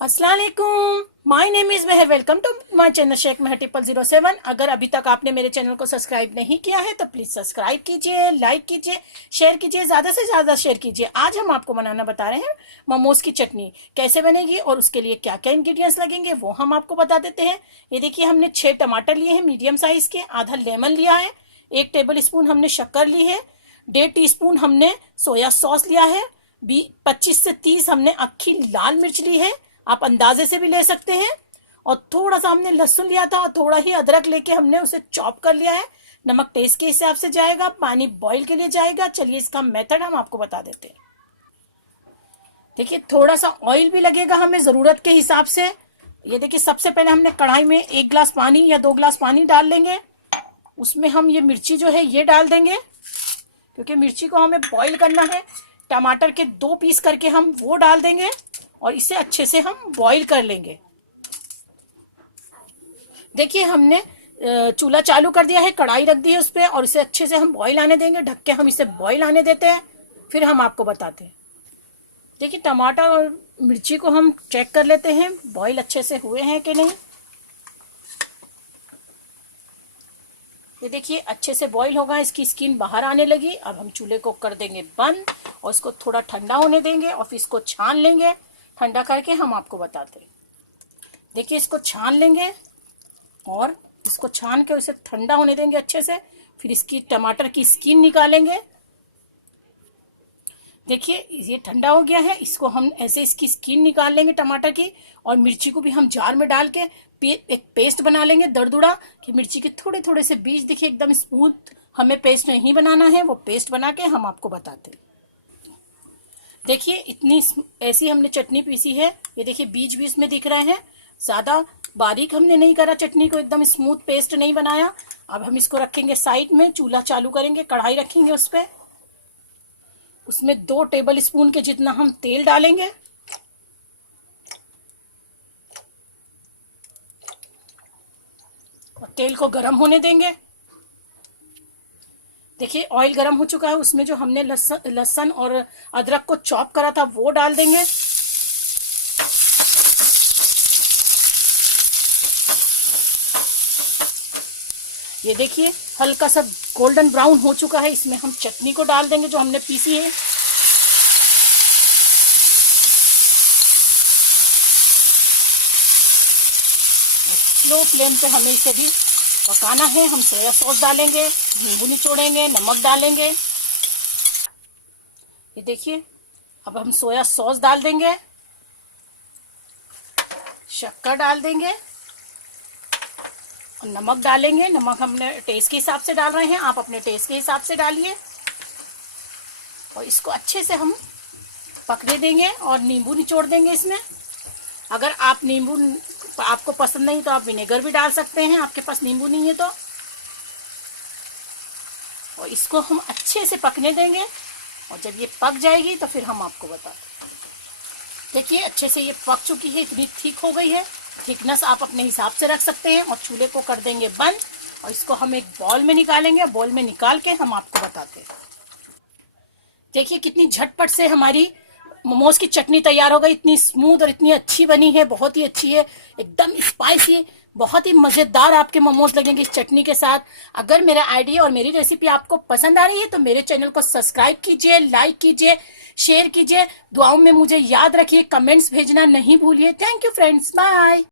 अस्सलाम वालेकुम, my name is Mehar. Welcome to my channel Shaikh Mehar 007। अगर अभी तक आपने मेरे चैनल को सब्सक्राइब नहीं किया है तो प्लीज़ सब्सक्राइब कीजिए, लाइक कीजिए, शेयर कीजिए, ज़्यादा से ज़्यादा शेयर कीजिए। आज हम आपको बनाना बता रहे हैं मोमोज़ की चटनी कैसे बनेगी और उसके लिए क्या क्या इंग्रेडिएंट्स लगेंगे वो हम आपको बता देते हैं। ये देखिए, हमने 6 टमाटर लिए हैं मीडियम साइज़ के, आधा लेमन लिया है, 1 टेबल स्पून हमने शक्कर ली है, 1.5 टीस्पून हमने सोया सॉस लिया है, 25 से 30 हमने अक्खी लाल मिर्च ली है, आप अंदाजे से भी ले सकते हैं। और थोड़ा सा हमने लहसुन लिया था और थोड़ा ही अदरक लेके हमने उसे चॉप कर लिया है। नमक टेस्ट के हिसाब से जाएगा, पानी बॉईल के लिए जाएगा। चलिए इसका मेथड हम आपको बता देते हैं। देखिए, थोड़ा सा ऑयल भी लगेगा हमें ज़रूरत के हिसाब से। ये देखिए, सबसे पहले हमने कढ़ाई में 1 गिलास पानी या 2 गिलास पानी डाल लेंगे। उसमें हम ये मिर्ची जो है ये डाल देंगे, क्योंकि मिर्ची को हमें बॉईल करना है। टमाटर के 2 पीस करके हम वो डाल देंगे और इसे अच्छे से हम बॉईल कर लेंगे। देखिए, हमने चूल्हा चालू कर दिया है, कढ़ाई रख दी है उस पर और इसे अच्छे से हम बॉईल आने देंगे। ढक के हम इसे बॉईल आने देते हैं, फिर हम आपको बताते हैं। देखिए, टमाटर और मिर्ची को हम चेक कर लेते हैं बॉईल अच्छे से हुए हैं कि नहीं। ये देखिए, अच्छे से बॉईल होगा, इसकी स्किन बाहर आने लगी। अब हम चूल्हे को कर देंगे बंद और इसको थोड़ा ठंडा होने देंगे और फिर इसको छान लेंगे। ठंडा करके हम आपको बताते हैं। देखिए, इसको छान लेंगे और इसको छान के उसे ठंडा होने देंगे अच्छे से। फिर इसकी टमाटर की स्किन निकालेंगे। देखिए, ये ठंडा हो गया है, इसको हम ऐसे इसकी स्किन निकाल लेंगे टमाटर की। और मिर्ची को भी हम जार में डाल के एक पेस्ट बना लेंगे दरदुरा, कि मिर्ची के थोड़े थोड़े से बीज, देखिए एकदम स्मूथ हमें पेस्ट नहीं बनाना है, वो पेस्ट बना के हम आपको बताते हैं। देखिए, इतनी ऐसी हमने चटनी पीसी है। ये देखिए, बीज भी इसमें दिख रहे हैं। ज़्यादा बारीक हमने नहीं करा चटनी को, एकदम स्मूथ पेस्ट नहीं बनाया। अब हम इसको रखेंगे साइड में, चूल्हा चालू करेंगे, कढ़ाई रखेंगे उस पर। उसमें 2 टेबल स्पून के जितना हम तेल डालेंगे और तेल को गर्म होने देंगे। देखिए, ऑयल गर्म हो चुका है, उसमें जो हमने लहसुन और अदरक को चॉप करा था वो डाल देंगे। ये देखिए, हल्का सा गोल्डन ब्राउन हो चुका है, इसमें हम चटनी को डाल देंगे जो हमने पीसी है। स्लो फ्लेम पे हमें इसे भी पकाना है। हम सोया सॉस डालेंगे, नींबू निचोड़ेंगे, नमक डालेंगे। ये देखिए, अब हम सोया सॉस डाल देंगे, शक्कर डाल देंगे और नमक डालेंगे। नमक हमने टेस्ट के हिसाब से डाल रहे हैं, आप अपने टेस्ट के हिसाब से डालिए। और इसको अच्छे से हम पकने देंगे और नींबू निचोड़ देंगे इसमें। अगर आप नींबू आपको पसंद नहीं तो आप विनेगर भी डाल सकते हैं, आपके पास नींबू नहीं है तो। और इसको हम अच्छे से पकने देंगे और जब ये पक जाएगी तो फिर हम आपको बताते हैं। देखिए, अच्छे से ये पक चुकी है, इतनी थिक हो गई है। थिकनेस आप अपने हिसाब से रख सकते हैं। और चूल्हे को कर देंगे बंद और इसको हम एक बॉल में निकालेंगे। बॉल में निकाल के हम आपको बताते हैं। देखिए, कितनी झटपट से हमारी मोमोज की चटनी तैयार हो गई। इतनी स्मूथ और इतनी अच्छी बनी है, बहुत ही अच्छी है, एकदम स्पाइसी, बहुत ही मज़ेदार आपके मोमोज लगेंगे इस चटनी के साथ। अगर मेरा आइडिया और मेरी रेसिपी आपको पसंद आ रही है तो मेरे चैनल को सब्सक्राइब कीजिए, लाइक कीजिए, शेयर कीजिए। दुआओं में मुझे याद रखिए, कमेंट्स भेजना नहीं भूलिए। Thank you friends, bye.